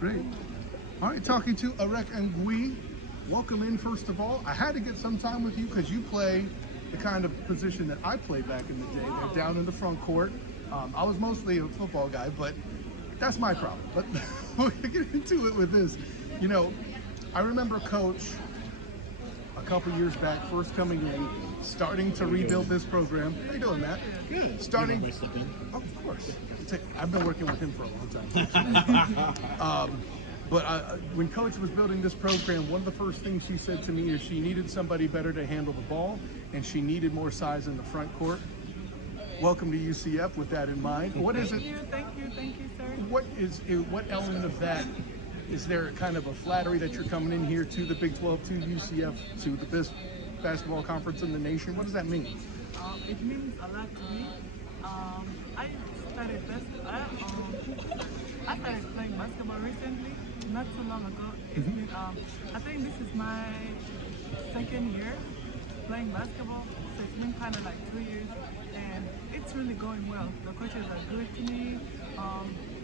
Great. All right, talking to Arek and Angui. Welcome in, first of all. I had to get some time with you because you play the kind of position that I played back in the day. They're down in the front court. I was mostly a football guy, but that's my problem. But we'll get into it with this. You know, I remember Coach a couple years back, first coming in, starting to rebuild this program. How you doing, Matt? Good. Starting. Oh, of course. I've been working with him for a long time. But when Coach was building this program, one of the first things she said to me is she needed somebody better to handle the ball, and she needed more size in the front court. Welcome to UCF with that in mind. What is it? Thank you, sir. What element of that is there? Kind of a flattery that you're coming in here to the Big 12, to UCF, to the best basketball conference in the nation? What does that mean? It means a lot to me. I started playing basketball recently, not too long ago. It's been, I think this is my second year playing basketball, so it's been kind of like 2 years, and it's really going well. The coaches are good to me.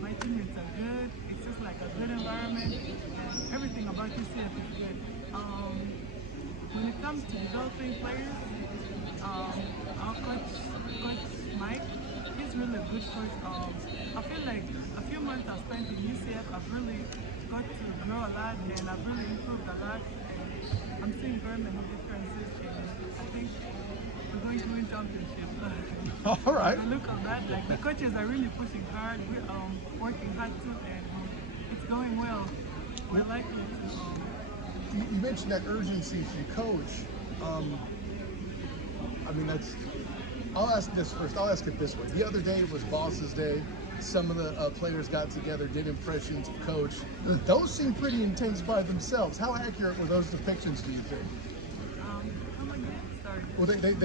My teammates are good. It's just like a good environment, and everything about UCF is good. When it comes to developing players, our coach Mike, he's really a good coach. I feel like a few months I've spent in UCF, I've really got to grow a lot, and I've really improved a lot. And I'm seeing very many differences, and I think we're going to win championship. All right. Look at that, like the coaches are really pushing hard. We're working hard too, and it's going well. We're likely to. You mentioned that urgency from Coach. I mean, I'll ask this first. I'll ask it this way. The other day was Boss's Day. Some of the players got together, did impressions of Coach. Those seem pretty intense by themselves. How accurate were those depictions, do you think? Come again? Sorry. Well, they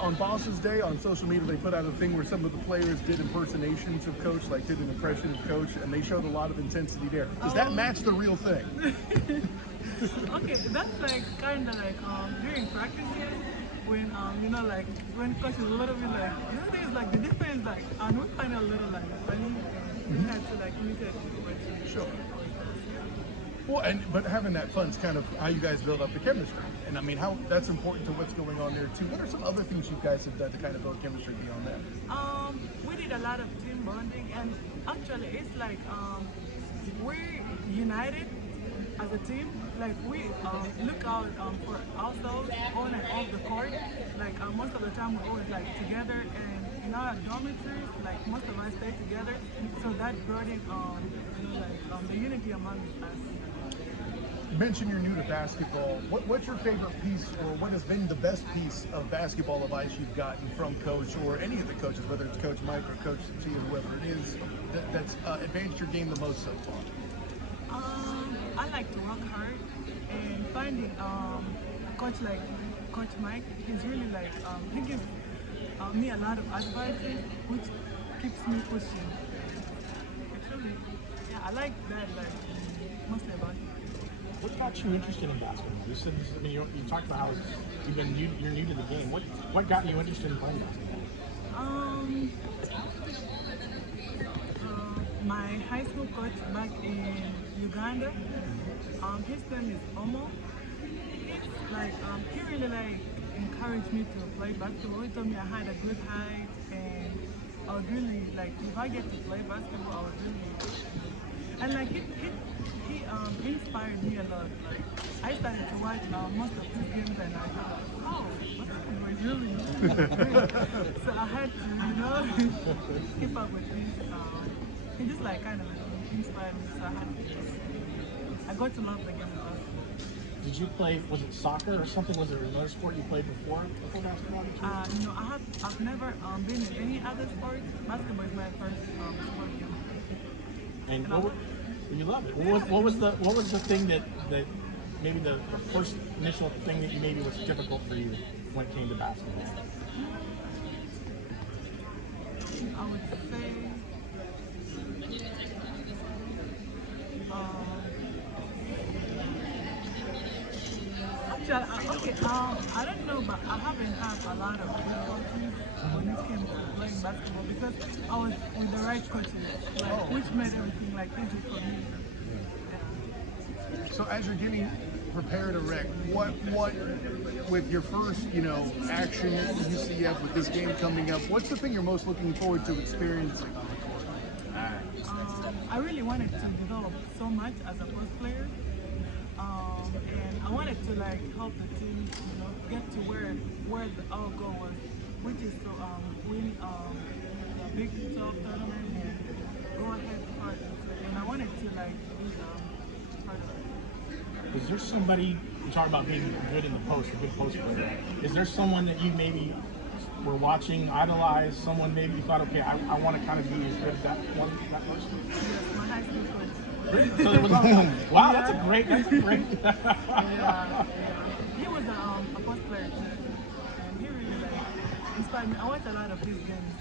on Boss's Day on social media, they put out a thing where some of the players did impersonations of Coach, like did an impression of Coach, and they showed a lot of intensity there. Does that match the real thing? Okay, that's like kind of like during practices when you know, like when coach is a little bit like, you know, there's like the difference, like and we kind of a little like funny, we had to like imitate what. Sure. Well, but having that fun is kind of how you guys build up the chemistry, and I mean how that's important to what's going on there too. What are some other things you guys have done to kind of build chemistry beyond that? We did a lot of team bonding, and actually it's like we're united as a team. Like we look out for ourselves on and off the court. Like most of the time we're always like together, and in our dormitories, like most of us stay together. So that brought in you know, like the unity among us. You mentioned you're new to basketball. What's your favorite piece, or what has been the best piece of basketball advice you've gotten from Coach or any of the coaches, whether it's Coach Mike or Coach T, whoever it is, that's advanced your game the most so far? I like to work hard, and finding coach like Coach Mike, he's really like he gives me a lot of advices, which keeps me pushing. Actually, yeah, I like that, like mostly about him. What got you interested in basketball? You said, I mean, you talked about how you're new to the game. What got you interested in playing basketball? My high school coach back in Uganda, his name is Omo. He's like, he really like encouraged me to play basketball. He told me I had a good height, and I would really like, if I get to play basketball, I would really, and like he inspired me a lot. Like I started to watch most of his games, and I thought, oh, basketball is really great. So I had to, you know, keep up with him. He just like kind of inspired me, so I got to love the game of basketball. Did you play, was it soccer or something? Was there another sport you played before basketball? No, I've never been in any other sport. Basketball is my first sport. And you loved it. What was the thing that maybe the first initial thing that you maybe was difficult for you when it came to basketball? I would say actually, I don't know, but I haven't had a lot of difficulties when it came to playing basketball because I was with the right coaches, like, which made everything like easy for me. So as you're getting prepared to wreck, what with your first, action at UCF with this game coming up, what's the thing you're most looking forward to experiencing on the court? I really wanted to develop so much as a post player, and I wanted to help the team, get to where our goal was, which is to win the Big 12 tournament and go ahead further. And I wanted to be part of it. Is there somebody, you talk about being good in the post, a good post player, is there someone that you maybe were watching, idolize, someone maybe you thought, okay, I want to kind of be as good as that person? Yes, my high school coach. So it was, wow, that's a great. Yeah. He was a post player too, and he really inspired me. I watch a lot of his games.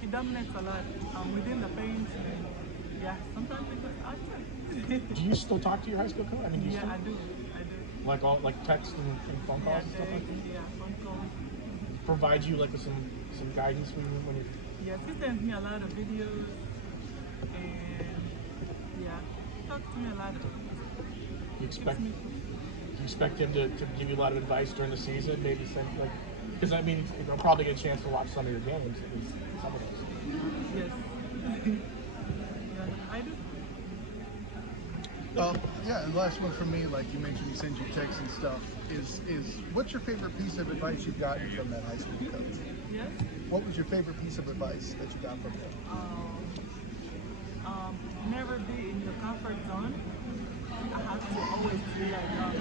He dominates a lot within the paint. And, yeah, sometimes he goes outside. Do you still talk to your high school coach? I mean, do you still, I do. Like text and phone calls and stuff like that? Yeah, phone calls. Provide you with some guidance when you. Yes, he sends me a lot of videos, and yeah, he talks to me a lot. You expect him to give you a lot of advice during the season? Maybe say because I mean, you'll probably get a chance to watch some of your games, at least some of those. Yes. Yeah, I do. Yeah, and last one from me, like you mentioned, he sends you texts and stuff. Is what's your favorite piece of advice you've gotten from that high school coach? Yes. What was your favorite piece of advice that you got from him? Never be in your comfort zone. I have to always be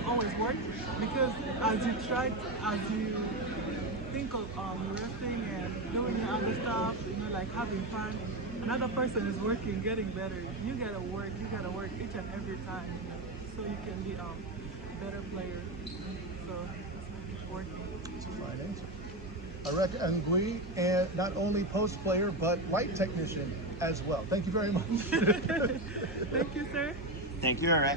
always work, because as you think of resting and doing other stuff, having fun, another person is working, getting better. You gotta work each and every time, so you can be a better player. So keep working. That's a fine answer. Arek Angui, and not only post player but light technician as well. Thank you very much. Thank you, sir. Thank you, Arek.